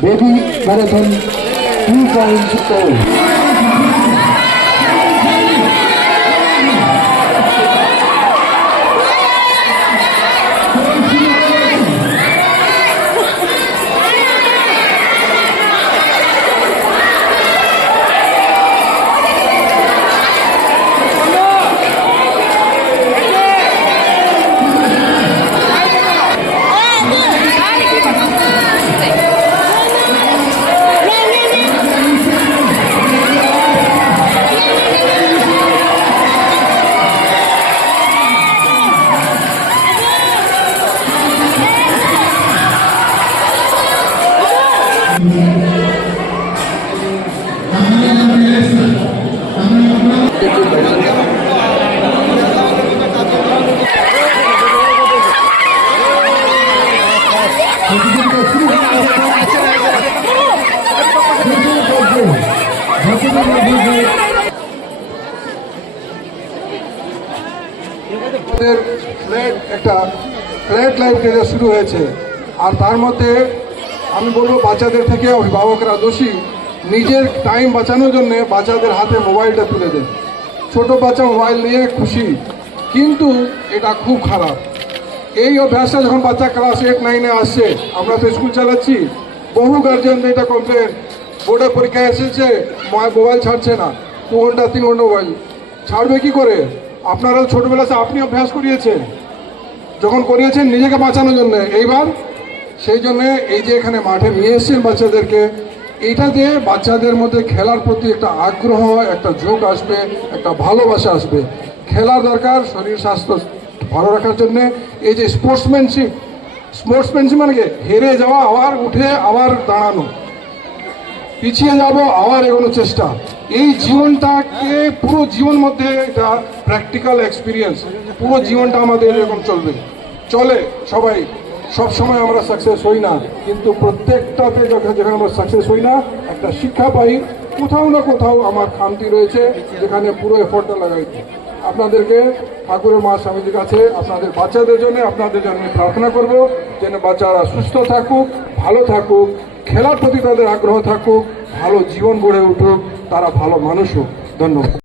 Baby marathon 2.0। একটা flat life day শুরু হয়েছে, আর তার মধ্যে আমি বলবো বাচ্চাদের থেকে অভিভাবকরা দোষী। নিজের টাইম বাঁচানোর জন্য বাচ্চাদের হাতে মোবাইলটা তুলে দেন। ছোট বাচ্চা মোবাইল নিয়ে খুশি, কিন্তু এটা খুব খারাপ। এই অভ্যাসটা যখন বাচ্চা ক্লাস 8-9-এ আসছে, আমরা তো স্কুল চালাচ্ছি, বহু গার্জিয়ানদের এটা কমপ্লেন, বোর্ডে পরীক্ষায় এসেছে মোবাইল ছাড়ছে না, 2 ঘন্টা 3 ঘন্টা মোবাইল ছাড়বে কি করে? আপনারা ছোটবেলা থেকে আপনি অভ্যাস করিয়েছেন, যখন করিয়েছেন নিজেকে বাঁচানোর জন্য। এইবার সেই জন্যে এই যে এখানে মাঠে নিয়ে এসছেন বাচ্চাদেরকে, এইটা দিয়ে বাচ্চাদের মধ্যে খেলার প্রতি একটা আগ্রহ, একটা ঝোঁক আসবে, একটা ভালোবাসা আসবে। খেলা দরকার শরীর স্বাস্থ্য ভালো রাখার জন্য। এই যে স্পোর্টসম্যানশিপ মানে কি? হেরে যাওয়া, আবার উঠে আবার দাঁড়ানো, পিছিয়ে যাব আবার এগোনোর চেষ্টা, এই জীবনটাকে পুরো জীবন মধ্যে এটা প্র্যাকটিক্যাল এক্সপিরিয়েন্স। পুরো জীবনটা আমাদের এরকম চলে। সবাই সব সময় আমরা সাকসেস হই না, কিন্তু প্রত্যেকটাতে যেখানে আমরা সাকসেস হই না, একটা শিক্ষা পাই, কোথাও না কোথাও আমার খামতি রয়েছে, যেখানে পুরো এফোর্টটা লাগাই। আপনাদেরকে ঠাকুরের মা স্বামীজির কাছে আপনাদের বাচ্চাদের জন্য, আপনাদের জন্য প্রার্থনা করব, যেন বাচ্চারা সুস্থ থাকুক, ভালো থাকুক, খেলার প্রতি তাদের আগ্রহ থাকুক, ভালো জীবন গড়ে উঠুক, তারা ভালো মানুষ হোক। ধন্যবাদ।